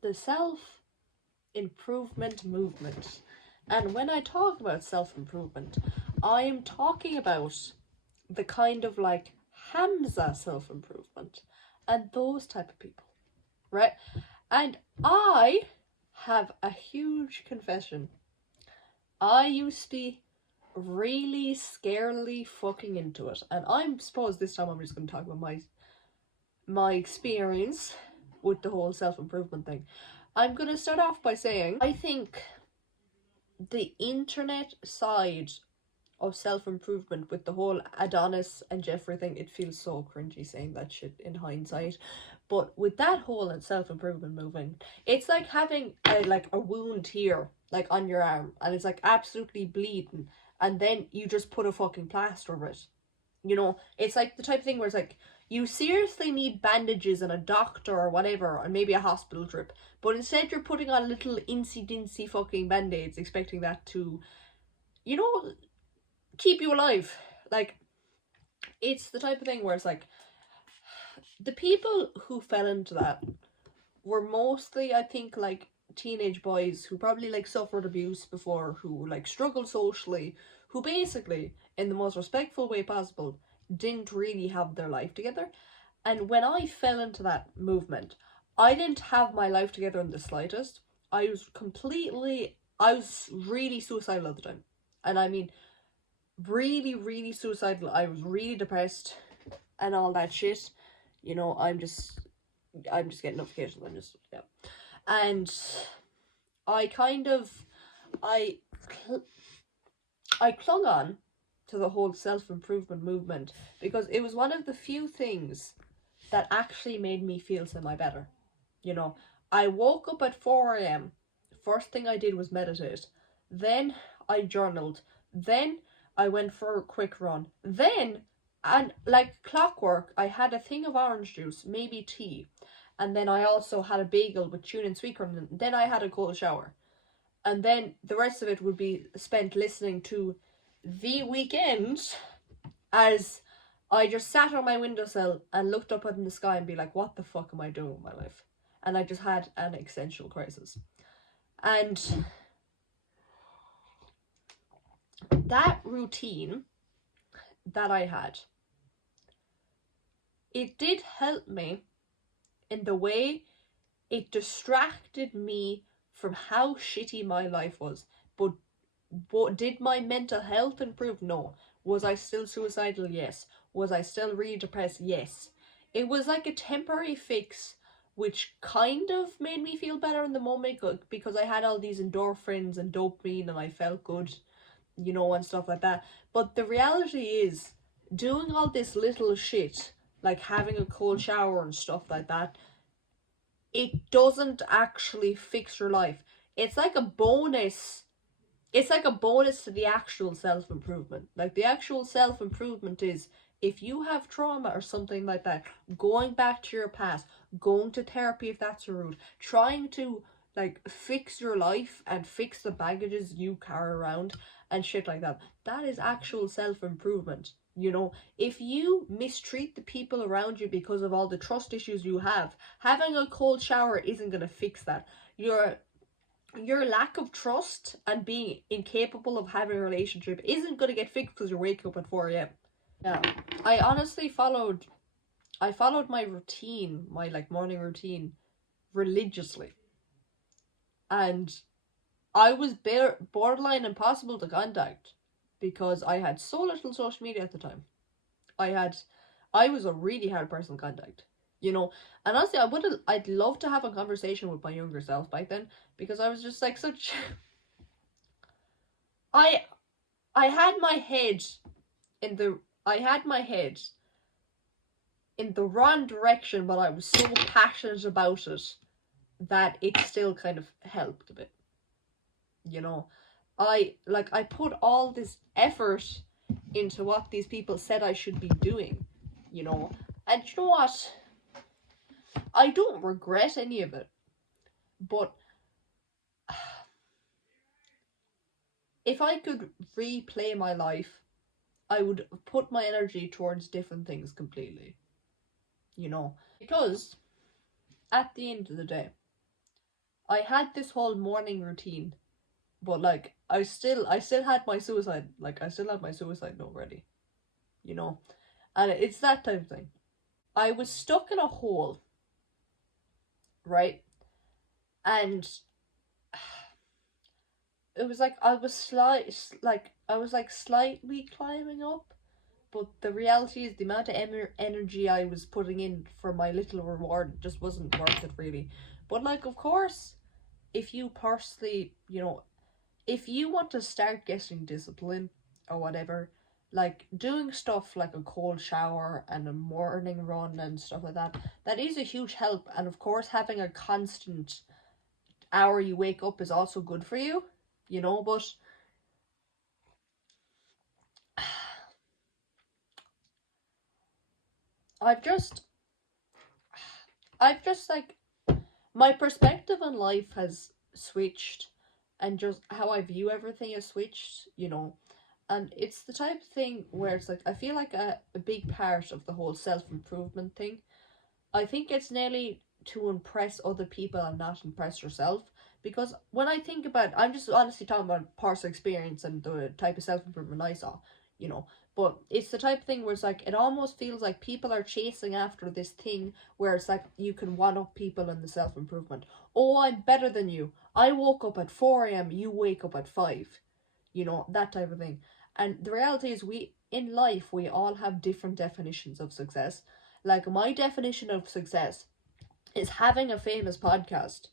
the self-improvement movement. And when I talk about self-improvement, I'm talking about the kind of like Hamza self-improvement and those type of people, right? And I have a huge confession. I used to be really scarily fucking into it, and I suppose this time I'm just going to talk about my experience with the whole self-improvement thing. I'm going to start off by saying I think the internet side of self-improvement, with the whole Adonis and Jeffrey thing, it feels so cringy saying that shit in hindsight, but with that whole self-improvement movement, it's like having a wound here, like on your arm, and it's like absolutely bleeding, and then you just put a fucking plaster over it. You know, it's like the type of thing where it's like you seriously need bandages and a doctor or whatever, and maybe a hospital trip, but instead you're putting on little insy dincy fucking band-aids, expecting that to, you know, keep you alive. Like, it's the type of thing where it's like the people who fell into that were mostly, I think, like teenage boys who probably like suffered abuse before, who like struggled socially, who basically, in the most respectful way possible, didn't really have their life together. And when I fell into that movement, I didn't have my life together in the slightest. I was really suicidal at the time. And I mean, really, really suicidal. I was really depressed and all that shit. You know, I'm just getting notifications. I'm just, yeah. And I kind of, I, I clung on to the whole self-improvement movement because it was one of the few things that actually made me feel semi better. You know, I woke up at 4 a.m. First thing I did was meditate. Then I journaled. Then I went for a quick run. Then, and like clockwork, I had a thing of orange juice, maybe tea. And then I also had a bagel with tuna and sweet corn. And then I had a cold shower. And then the rest of it would be spent listening to The Weeknd as I just sat on my windowsill and looked up in the sky and be like, what the fuck am I doing with my life? And I just had an existential crisis. And that routine that I had, it did help me in the way it distracted me from how shitty my life was. But what did my mental health improve? No. Was I still suicidal? Yes. Was I still really depressed? Yes. It was like a temporary fix, which kind of made me feel better in the moment because I had all these endorphins and dopamine and I felt good, you know, and stuff like that. But the reality is, doing all this little shit, like having a cold shower and stuff like that, it doesn't actually fix your life. It's like a bonus. It's like a bonus to the actual self-improvement. Like, the actual self-improvement is, if you have trauma or something like that, going back to your past, going to therapy if that's your route, trying to like fix your life and fix the baggages you carry around and shit like that. That is actual self-improvement. You know, if you mistreat the people around you because of all the trust issues you have, having a cold shower isn't going to fix that. Your lack of trust and being incapable of having a relationship isn't going to get fixed because you're waking up at 4 a.m. Yeah, I honestly followed my routine, my like morning routine, religiously, and I was borderline impossible to contact because I had so little social media at the time. I was a really hard person to contact, you know. And honestly, I'd love to have a conversation with my younger self back then, because I was just like such. I I had my head I had my head in the wrong direction, but I was so passionate about it that it still kind of helped a bit. You know, I put all this effort into what these people said I should be doing, you know. And you know what? I don't regret any of it. But if I could replay my life, I would put my energy towards different things completely. You know, because at the end of the day, I had this whole morning routine, but like I still had my suicide, like I still had my suicide note ready, you know, and it's that type of thing. I was stuck in a hole, right, and it was like I was like slightly climbing up, but the reality is the amount of energy I was putting in for my little reward just wasn't worth it really. But like, of course, if you personally, if you want to start getting discipline or whatever, like doing stuff like a cold shower and a morning run and stuff like that, that is a huge help. And of course, having a constant hour you wake up is also good for you, but I've just, like, my perspective on life has switched, and just how I view everything has switched. And it's the type of thing where it's like I feel like a big part of the whole self-improvement thing, I think it's nearly to impress other people and not impress yourself. Because when I think about, I'm just honestly talking about personal experience and the type of self improvement I saw, you know. But it's the type of thing where it's like, it almost feels like people are chasing after this thing where it's like you can one up people in the self improvement. Oh, I'm better than you. I woke up at 4 a.m., you wake up at 5. That type of thing. And the reality is, in life, we all have different definitions of success. Like, my definition of success is having a famous podcast,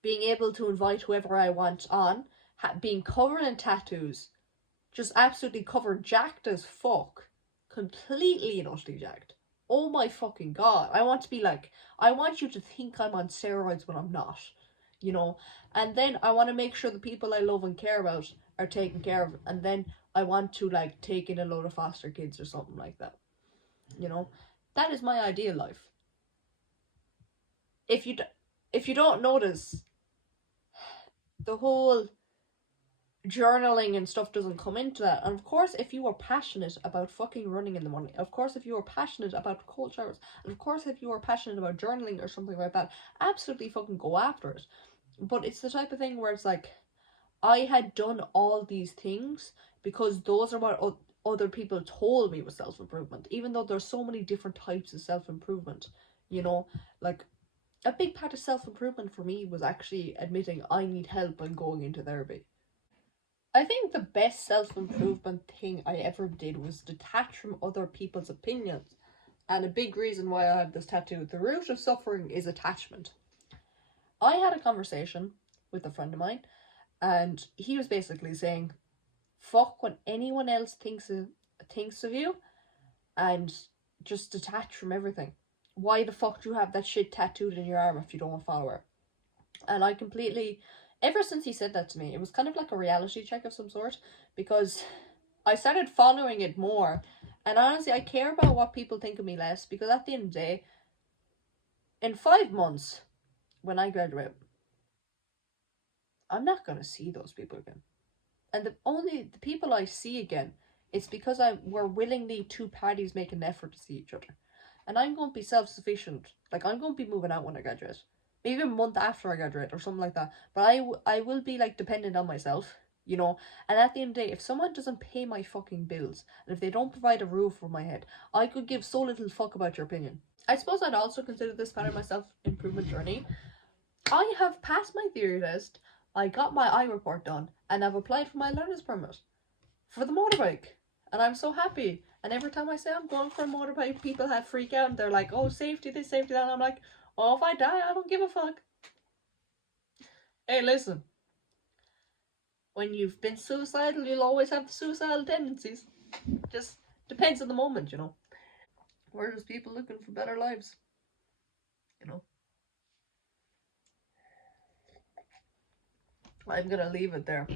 being able to invite whoever I want on, being covered in tattoos, just absolutely covered, jacked as fuck, completely and utterly jacked. Oh my fucking god! I want you to think I'm on steroids when I'm not, you know. And then I want to make sure the people I love and care about are taken care of, and then I want to like take in a load of foster kids or something like that. You know, that is my ideal life. If you if you don't notice, the whole journaling and stuff doesn't come into that. And of course, if you are passionate about fucking running in the morning, of course, if you are passionate about cold showers, and of course, if you are passionate about journaling or something like that, absolutely fucking go after it. But it's the type of thing where it's like, I had done all these things because those are what other people told me was self improvement, even though there's so many different types of self improvement, you know, like a big part of self improvement for me was actually admitting I need help and going into therapy. I think the best self improvement thing I ever did was detach from other people's opinions. And a big reason why I have this tattoo, the root of suffering is attachment. I had a conversation with a friend of mine, and he was basically saying, fuck what anyone else thinks of you, and just detach from everything. Why the fuck do you have that shit tattooed in your arm if you don't want to follow her? And I completely, ever since he said that to me, it was kind of like a reality check of some sort, because I started following it more. And honestly, I care about what people think of me less, because at the end of the day, in 5 months, when I graduate, I'm not going to see those people again. And the people I see again, it's because we're willingly two parties making an effort to see each other. And I'm going to be self-sufficient. Like, I'm going to be moving out when I graduate. Maybe a month after I graduate or something like that. But I will be, like, dependent on myself, you know? And at the end of the day, if someone doesn't pay my fucking bills, and if they don't provide a roof over my head, I could give so little fuck about your opinion. I suppose I'd also consider this part of my self-improvement journey. I have passed my theory test, I got my eye report done, and I've applied for my learner's permit for the motorbike. And I'm so happy. And every time I say I'm going for a motorbike, people have freak out and they're like, oh, safety this, safety that. And I'm like, oh, if I die, I don't give a fuck. Hey, listen. When you've been suicidal, you'll always have the suicidal tendencies. Just depends on the moment, you know. We're just people looking for better lives, you know. I'm gonna leave it there.